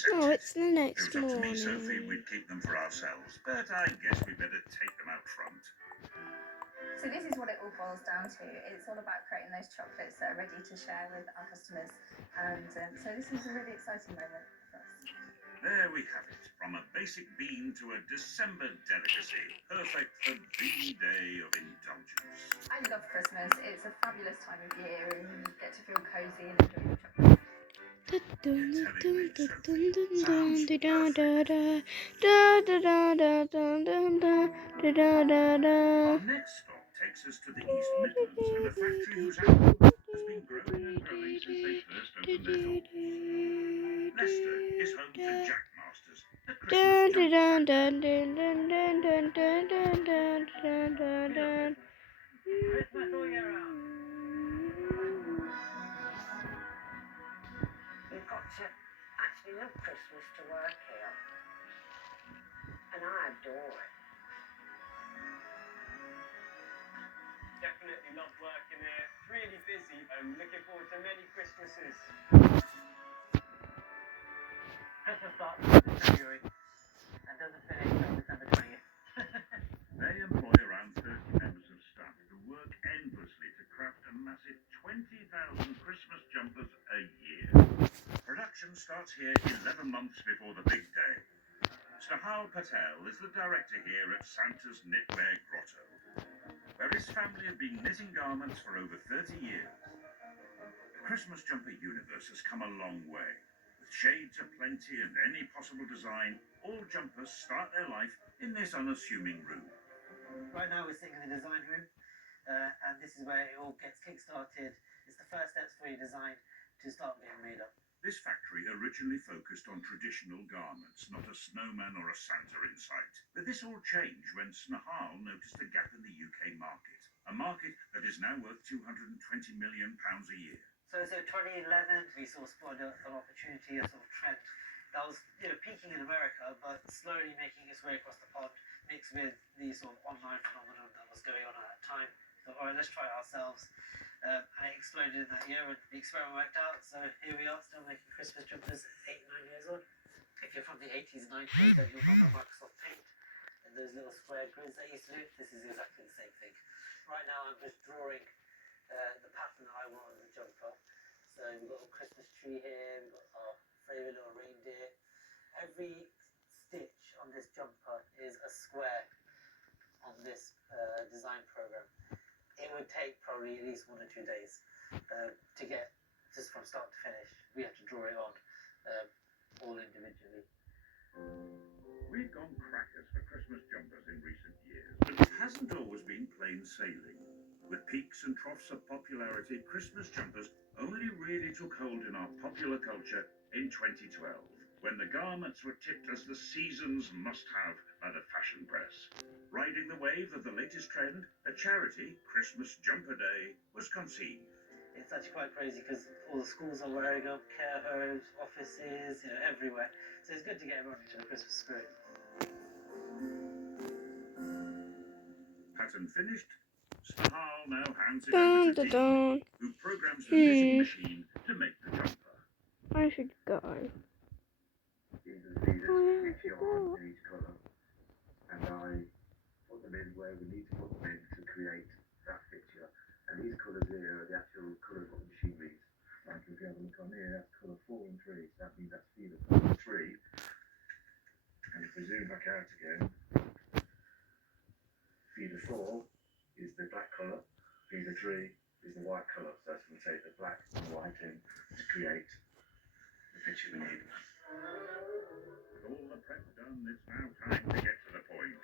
Except Oh, it's the it next was up to me, Sophie. morning. We'd keep them for ourselves, but I guess we better take them out front. So this is what it all boils down to. It's all about creating those chocolates that are ready to share with our customers. And so this is a really exciting moment for us. There we have it. From a basic bean to a December delicacy. Perfect for the day of indulgence. I love Christmas. It's a fabulous time of year and you get to feel cozy and enjoy your chocolate. Our next stop takes us to the East Midlands and a factory whose apple has been growing and growing since they first opened their doors. Leicester is home to Jack Masters, a Christmas Christmas all year round. You've got to actually love Christmas to work here. And I adore it. Definitely love working here. It's really busy. I'm looking forward to many Christmases. Christmas starts in February and doesn't finish until December 20th. They employ around 30 members of staff who work endlessly to craft a massive 20,000 Christmas jumpers a year. Production starts here 11 months before the big day. Snehal Patel is the director here at Santa's Knitwear Grotto, where his family have been knitting garments for over 30 years. The Christmas jumper universe has come a long way. With shades aplenty and any possible design, all jumpers start their life in this unassuming room. Right now we're sitting in the design room, and this is where it all gets kick-started. It's the first steps for your design to start getting made up. This factory originally focused on traditional garments, not a snowman or a Santa in sight. But this all changed when Snehal noticed a gap in the UK market, a market that is now worth £220 million a year. So 2011, we sort of spotted an opportunity, a sort of trend that was peaking in America, but slowly making its way across the pond, mixed with the sort of online phenomenon that was going on at that time. So, all right, let's try it ourselves. And it exploded in that year, and the experiment worked out. So here we are, still making Christmas jumpers 8-9 years on. If you're from the 80s, 90s, then you'll remember Microsoft Paint and those little square grids they used to do. This is exactly the same thing. Right now, I'm just drawing the pattern that I want on the jumper. So we've got a Christmas tree here. We've got our favourite little reindeer. Every stitch on this jumper is a square on this design program. It would take probably at least 1 or 2 days to get just from start to finish. We have to draw it on all individually. We've gone crackers for Christmas jumpers in recent years, but it hasn't always been plain sailing. With peaks and troughs of popularity, Christmas jumpers only really took hold in our popular culture in 2012, when the garments were tipped as the season's must-have by the fashion press. Riding the wave of the latest trend, a charity, Christmas Jumper Day, was conceived. It's actually quite crazy because all the schools are wearing them, care homes, offices, everywhere. So it's good to get everyone into the Christmas spirit. Pattern finished. Snehal now hands it over to Dean, who programs the knitting machine to make the jumper. I should go. These are the feeders, each yarn in each colour, and I put them in where we need to put them in to create that picture. And these colours here are the actual colours what the machine reads. Like if you have a look on here, that's colour 4 and 3, so that means that's feeder 4 and 3. And if we zoom back out again, feeder 4 is the black colour, feeder 3 is the white colour. So that's going to take the black and the white in to create the picture we need. With all the prep done, it's now time to get to the point.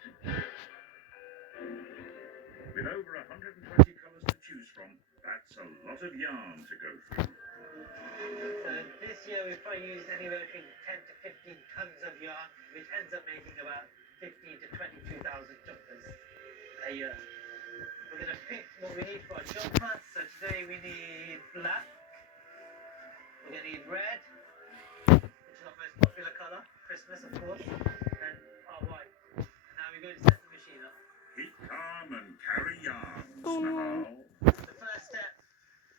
With over 120 colours to choose from, that's a lot of yarn to go through. So this year we've probably used anywhere between 10 to 15 tons of yarn, which ends up making about 15 to 22,000 jumpers a year. We're going to pick what we need for a jumper. So today we need black, we're going to need red, which is our most popular colour, Christmas of course, and our white. And now we're going to set the machine up. Keep calm and carry yarn, Snehal. The first step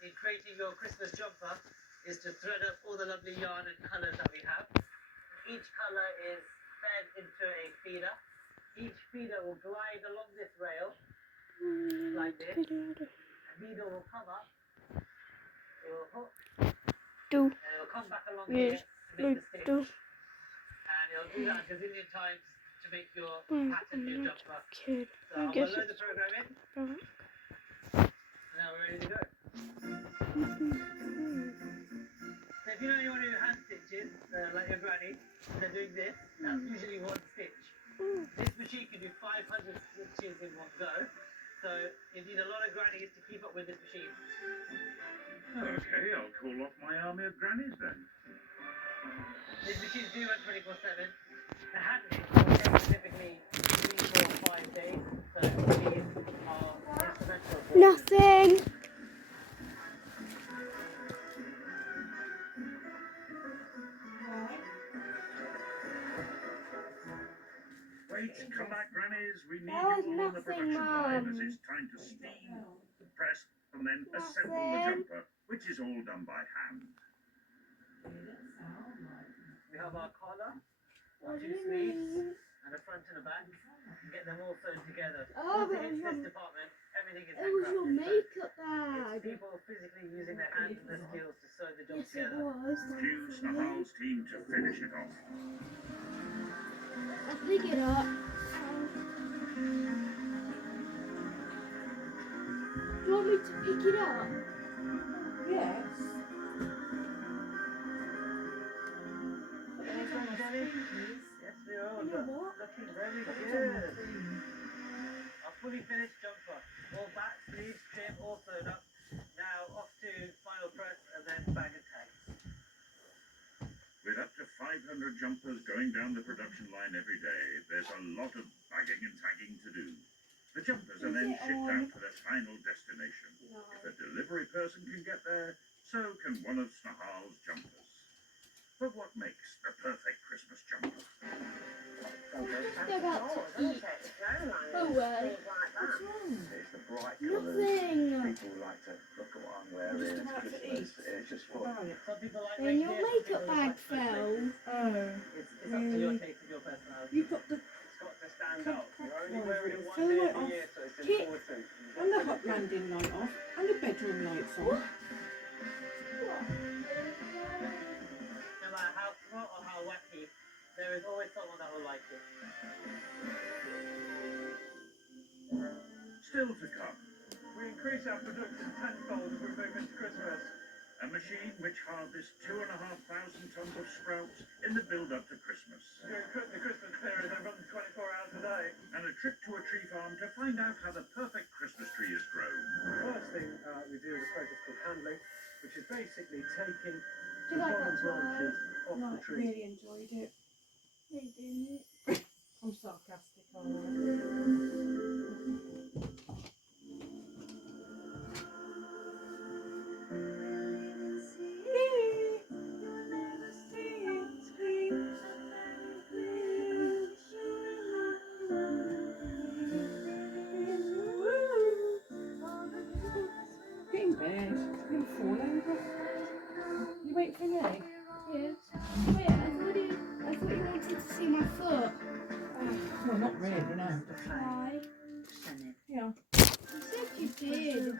in creating your Christmas jumper is to thread up all the lovely yarn and colours that we have. each colour is fed into a feeder. Each feeder will glide along this rail like this. A needle will come up, it will hook, and it will come back along here to make the stitch. And it'll do that a gazillion times to make your pattern, your jumper. So I'm going to load the program in. Now we're ready to go. So if you know anyone who hand stitches, like your granny, they're doing this, that's usually one stitch. This machine can do 500 stitches in one go, so you need a lot of grannies to keep up with this machine. Okay, I'll call off my army of grannies then. These machines do run 24/7. The hand knits will take typically 3, 4, 5 days, so these are instrumental for Nothing. Wait, come back, grannies. We need That was you all on the nothing, production line as Mum. it's time to steam, press, and then assemble the Nothing. jumper, which is all done by hand. We have our collar, What do 2 you sleeves, mean? and a front and a back. Get them all sewn together. Oh, Once that it was hits this your- department, everything is It was your handcrafted. makeup So bag. it's people physically using their hands and their skills to sew the job Yes, it together. was. Cue Snahal's team to finish it off. I'll pick it up. Do you want me to pick it up? Yes. Yes, they're all You know what? looking very good. A fully finished jumper. All back, sleeves, trim, all sewn up. Now off to final press and then bag and tag. With up to 500 jumpers going down the production line every day, there's a lot of bagging and tagging to do. The jumpers are then shipped out to their final destination. If a delivery person can get there, so can one of Snahal's jumpers. But what makes the perfect Christmas jumper? They're about to eat. Oh, well. What's wrong? It's the bright colours. Nothing. People like to look at what I'm wearing. Just It's about to Christmas. eat. It's just What fun. about it? Some people like Then your reindeer, some makeup people bag just like fell. Oh, It's up to your taste and your personality. you've got the It's got to stand Come- out. You're come only on, wearing it Ruth. one Turn day it of the off. year, so it's Kit. important. and the hot landing light off and the bedroom lights on. No matter how smart or how wacky, there is always someone that will like it. Still to come, We increase our production tenfold as we move into Christmas. a machine which harvests 2,500 tons of sprouts in the build-up to Christmas. During the Christmas period, they run 24 hours a day. And a trip to a tree farm to find out how the perfect Christmas tree is grown. The first thing we do is a process called handling, which is basically taking Do the you like bottom that one? branches off No, the tree. really enjoyed it. They didn't. I'm sarcastic, aren't I? Get in bed. You're going to fall over. You wait for me? Yes. Wait, I thought you wanted to see my foot. Well, not really, no. Why? Yeah. You said you did. No.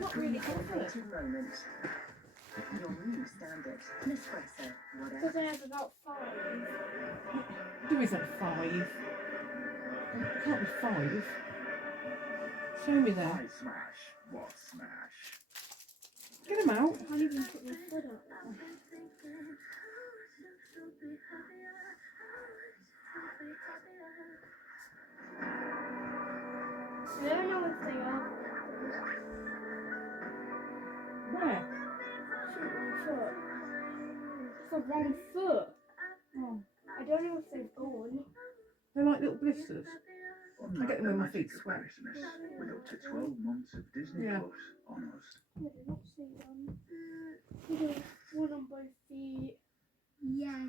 Not really effort. Your new standard Nespresso, whatever. Because I have about 5. Who is that 5? It can't be 5. Show me that. Why smash? What smash? Get them out. I can't even put my foot up. I don't know if they are. Where? Foot. It's the wrong foot. Oh. I don't know if they've gone. They're like little blisters. Unlike get them the when my magic feet of sweat. Christmas, with up to 12 months of Disney Yeah. Plus on us. I did not see them. There's one on both feet. Yes.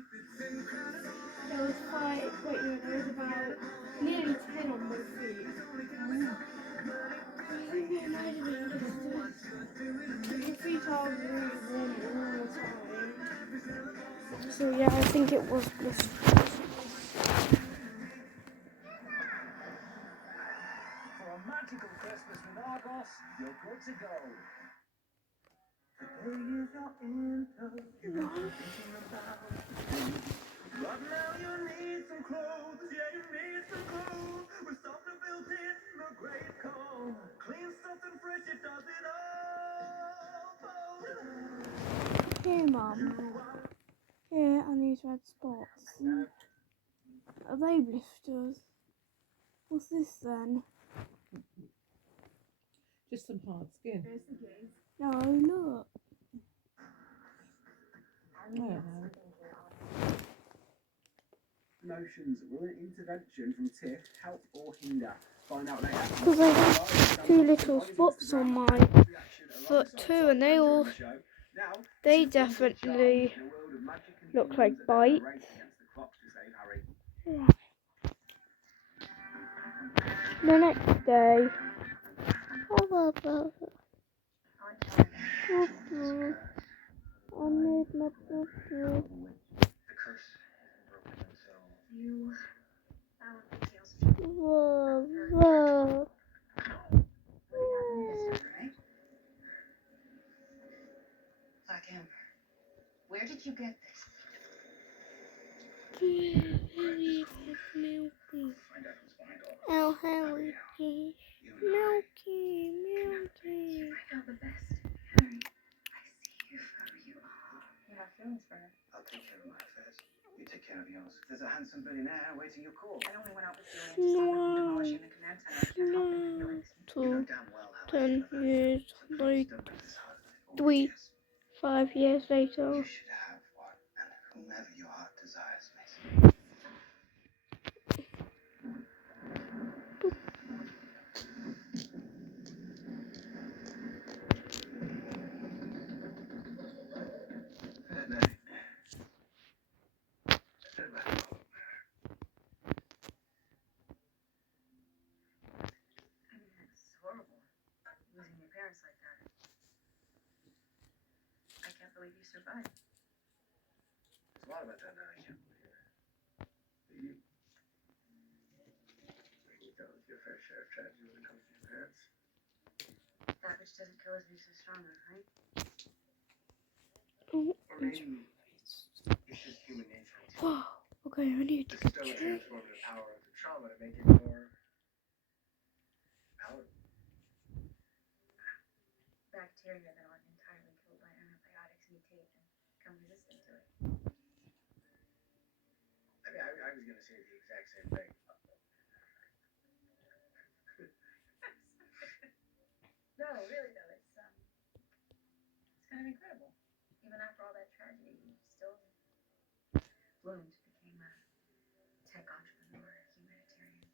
There was 5. Wait, no, there was about nearly 10 on both feet. I think it might have been blisters. Your feet are really warm all the time. Yeah, I think it was this. For a magical Christmas with Argos, you're good to go. Today is your anthem. You're thinking about things. But now you need some clothes. Yeah, you need some clothes. With softer built in the great coat. Clean stuff and fresh, it does it all. Hey, Mum. Here are these red spots. Are they blisters? What's this then? Just some hard skin. No, look. I don't know. Notions, will an intervention from TIFF help or hinder? Find out later. Because I have two little spots on my foot too, and they definitely look like bites. The next day. I made my poo-poo. The curse isn't broken until You found the tales Whoa, whoa. right? Black Amber. Where did you get this? Milky. find out who's behind all Oh, Harry. Milky, Milky. Bring out the best. Harry, I see you for who you are. You have feelings for her. I'll take care of my affairs. You take care of yours. There's a handsome billionaire waiting your call. I only went out with Julian to stop him from demolishing the command center. I can't help him feelings. You know damn well how I feel 10 about years, it. So like please don't make this harder than it already 3, is. 5 years later. You should have what and whomever your heart desires, Mason. I mean, it's horrible. Losing your parents like that. I can't believe you survived. There's a lot about that now I can't believe it. You dealt with your fair share of tragedy when it comes to your parents. That which doesn't kill us makes us stronger, right? Oh, Or maybe it's just human nature. whoa. Okay, I need to To get bestow the checked. transformative power of the trauma to make it more palatable. Bacteria that aren't entirely killed by antibiotics mutate and become resistant to it. I mean, I was going to say the exact same thing. No, really though, it's kind of incredible. Even after all that tragedy, you still bloomed, became a tech entrepreneur, humanitarian.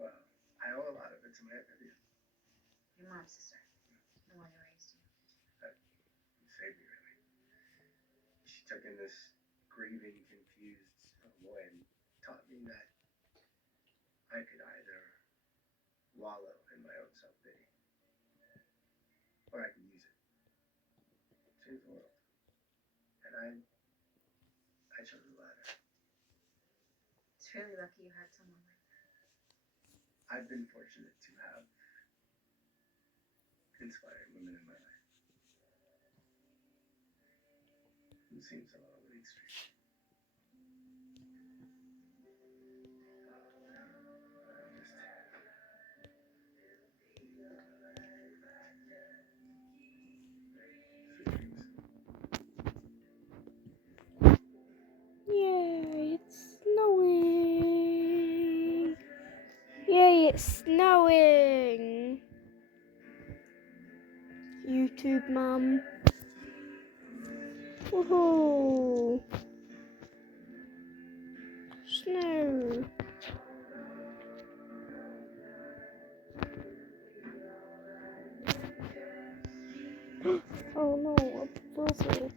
Well, I owe a lot of it to my empathy. Your mom's sister, the one who raised you. It saved me, really. She took in this grieving, confused little boy and taught me that I could either wallow in my own self-pity, or I can use it to change the world. And I chose the latter. It's really lucky you had someone like that. I've been fortunate to have inspiring women in my life. It seems a little bit extreme. Yay, it's snowing. Yay, it's snowing. YouTube, Mum. Woohoo. Snow. Oh no, a blizzard.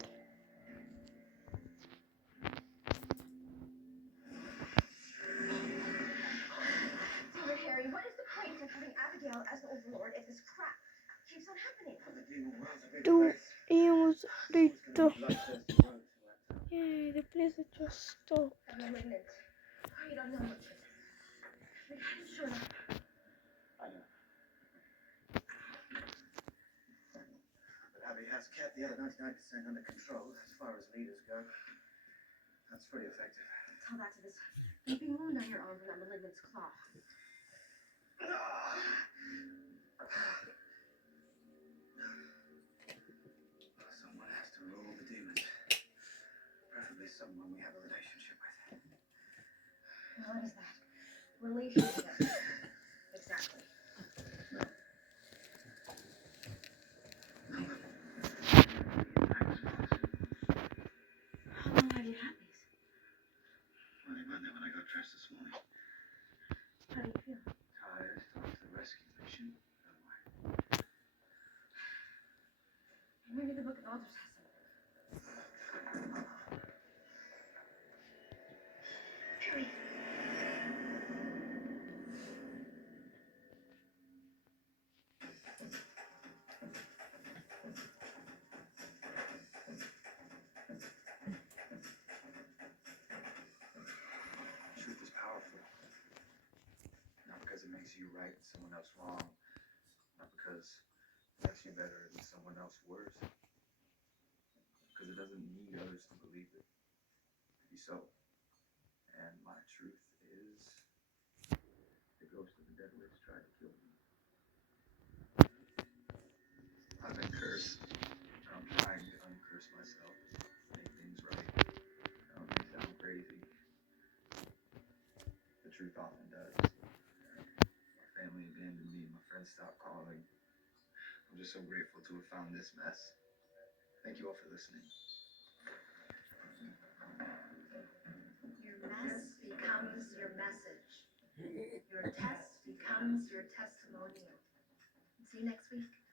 Dear Harry, what is the point of having Abigail as the overlord if this crap keeps on happening? Do eels do the Yay, the blizzard. just stop. I'm malignant. Oh, you don't know much of it. We hadn't shown up. I know. But Abby has kept the other 99% under control as far as leaders go. That's pretty effective. Tell that to this gaping wound on your arm from that malignant's claw. Someone has to rule the demons. Preferably someone we have a relationship with. What is that? Relationship. Exactly. How long have you had these? Monday when I got dressed this morning. How do you feel? Tired after the rescue mission. Maybe the Book of Elders has something. Harry. Truth is powerful. Not because it makes you right and someone else wrong. Not because it makes you better and someone else worse. Because it doesn't need others to believe it to be so. And my truth is the ghost of the dead witch tried to kill me. I've been cursed. I'm trying to uncurse myself. Make things right. I don't sound crazy. The truth often does. My family abandoned me. My friends stopped calling. I'm just so grateful to have found this mess. Thank you all for listening. Your mess becomes your message. Your test becomes your testimonial. See you next week.